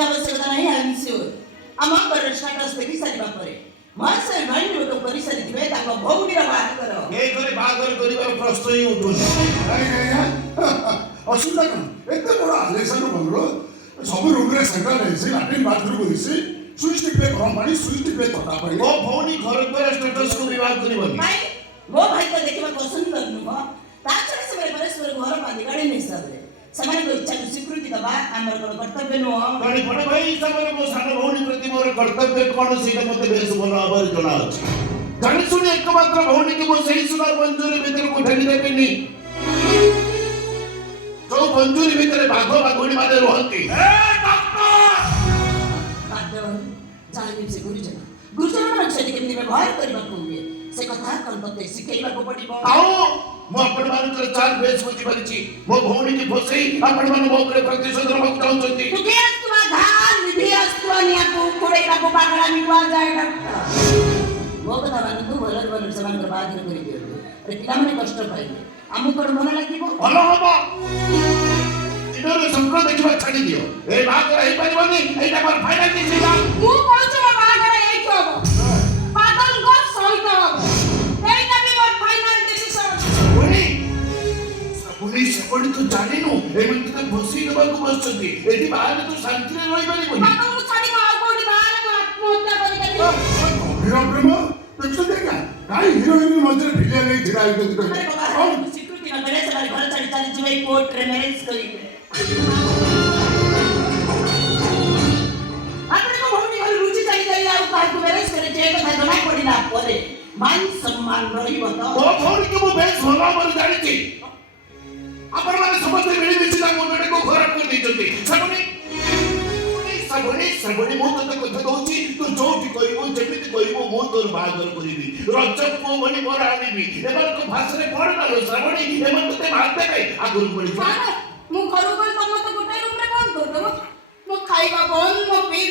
କିଛି ଆବଶ୍ୟକତା ନାହିଁ। ଆଇ ଏମ୍ ସିଓର ଆମ ଘରର ଷ୍ଟାଟସ୍ ଦେଖି ସାରିବା ପରେ ମହାଶୟ ଭାଇଲୋକ କରିସାରିଥିବେ ତାଙ୍କ ଭଉଣୀର ବାହାଘର। ଏ ଘରେ ବାହାଘର କରିବାର ପ୍ରଶ୍ନ ହିଁ ଉଠୁନି। ଅସୁବିଧା କ'ଣ? ଏତେ ବଡ଼ ଆଲେକ୍ସାଣ୍ଡର ବଙ୍ଗଲୋ, ସବୁ ରୁମ୍ରେ central AC, latrine bathroom AC, switch ଟିପିଲେ ଗରମ ପାଣି, ସୁଇଚ୍ ଟିପିଲେ ଥଣ୍ଡା ପାଣି। ମୋ ଭଉଣୀ ଘର ଦ୍ୱାରା ଷ୍ଟାଟସ୍କୁ ବିବାହ କରିବନି। ଭାଇ ମୋ ଭାଇ ତ ଦେଖିବାକୁ ଅସୁନ୍ଦର ନୁହଁ, ତା ଛଡ଼ା ସେମାନେ ପରସ୍ପର ଘର ବାନ୍ଧି ଗାଡ଼ିନ ହିସାବରେ ସେମାନଙ୍କ ଇଚ୍ଛାକୁ ସ୍ୱୀକୃତି ଦେବା ଆମର କ'ଣ କର୍ତ୍ତବ୍ୟ ନୁହଁ? ବଡ଼ ଭାଇ ହିସାବରେ ମୋ ସାନ ଭଉଣୀ ପ୍ରତି ମୋର କର୍ତ୍ତବ୍ୟ କ'ଣ ସେଇଟା ମୋତେ ବେଶ ଭଲ ଭାବରେ ଜଣାଅଛି। ଜାଣି ଶୁଣି ଏକମାତ୍ର ଭଉଣୀକି ମୁଁ ସେହି ସୁନ୍ଦର ମଞ୍ଜୁରୀ ଭିତରକୁ ଠେଲି ଦେବିନି ଯୋଉ ମଞ୍ଜୁରୀ ଭିତରେ ବାଘ ବାଘୁଣୀ ମାନେ ରୁହନ୍ତି। ଜାଣିବି ସେ ଗୁରୁଜନମାନଙ୍କ ସହିତ କେମିତି ବ୍ୟବହାର କରିବାକୁ ହୁଏ ସେ କଥା କ'ଣ ତତେ ଶିଖେଇବାକୁ ପଡ଼ିବ। ଆଉ ମୁଁ ଆପଣମାନଙ୍କର ଚାଲ ବେଶ ବୁଝିପାରିଛି। ମୋ ଭଉଣୀକି ଫସେଇ ଆପଣମାନେ ମୋ ଉପରେ ପ୍ରତିଶୋଧ ନେବାକୁ ଚାହୁଁଛନ୍ତି। ମୋ କଥା ମାନଙ୍କୁ ଭଲରେ ଭଲରେ ସେମାନଙ୍କର ବାହାଘର କରିଦିଅନ୍ତୁ। ପିଲାମାନେ କଷ୍ଟ ପାଇବେ, ଆମକୁ କ'ଣ ଭଲ ଲାଗିବ? ଭଲ ହବ। ଦିନରେ ସ୍ୱପ୍ନ ଦେଖିବା ଛାଡ଼ି ଦିଅ। ଏ ବାହାଘର ହେଇପାରିବନି, ଏଇଟା ମୋର ଫାଇନାଲ ଡିସିଜନ। ମୁଁ କହୁଛି ମୋ ବାହାଘର ଏଇଠି ହବ, ବାଦଲଙ୍କ ସହିତ ହବ। ଏଇଟା ବି ମୋର ଫାଇନାଲ ଡିସିଜନ। ପୁଣି ସେପଟେ ତୁ ଜାଣିନୁ ଏମିତି ତ ଫସେଇ ଦେବାକୁ ବସିଛନ୍ତି। ଏଠି ବାହାରେ ତୁ ଶାନ୍ତିରେ ରହିପାରିବୁନି। ବାଦଲଙ୍କୁ ଛାଡ଼ି ମୁଁ ଆଉ କୋଉଠି ବାହାରେ ଆତ୍ମହତ୍ୟା କରିପାରିବି? ଗଭୀର ପ୍ରେମ ଦେଖୁଛନ୍ତି ଆଜ୍ଞା, କାହିଁ ହିରୋଇନ ମଝିରେ ଭିଲିଆନ ନେଇ ଛିଡ଼ା ହେଇଛନ୍ତି କହିଲେ? ସ୍ୱୀକୃତି ନ ଦେଲେ ସେମାନେ ଘର ଛାଡ଼ି ଚାଲିଯିବେ, ଏଇ କୋର୍ଟରେ ମ୍ୟାରେଜ କରିବେ। ଆପଣଙ୍କ ଭଉଣୀ ଘରେ ରୁଚି ଚାଲି ଆଉ କାହାକୁ ମ୍ୟାରେଜ କରିଛି ଏ କଥା ଜଣା ପଡ଼ିଲା ପରେ ମାନ ସମ୍ମାନ ରହିବ ତ? ମୋ ଭଉଣୀକୁ ମୁଁ ବେଶ ଭଲ ଭାବରେ ଜାଣିଛି। ଆପଣମାନେ ସମସ୍ତେ ମିଳିମିଶି ତା ମୁଣ୍ଡଟାକୁ ଖରାପ କରିଦେଇଛନ୍ତି। ଶ୍ରାବଣୀ ମୁଁ ତୋତେ କଥା କହୁଛି, ତୁ ଯୋଉଠି କହିବୁ ଯେମିତି କହିବୁ ମୁଁ ତୋର ବାହାଘର କରିବି। ରଜ ପୁଅ ଭଳି ମୋର ଆଣିବି। ଏମାନଙ୍କ ଭାଷାରେ କ'ଣ କଲ ଶ୍ରାବଣୀ? ଏମାନେ ତୋତେ ମାରିଦେବେ। ଆଗରୁ ପଡ଼ିବ ମୁଁ ଘରକୁ ଗଲେ ତମେ ତ ଗୋଟେ ରୁମରେ ବନ୍ଦ କରିଦେବ। ମୋ ଖାଇବା ବନ୍ଦ, ମୋ ପିଇବା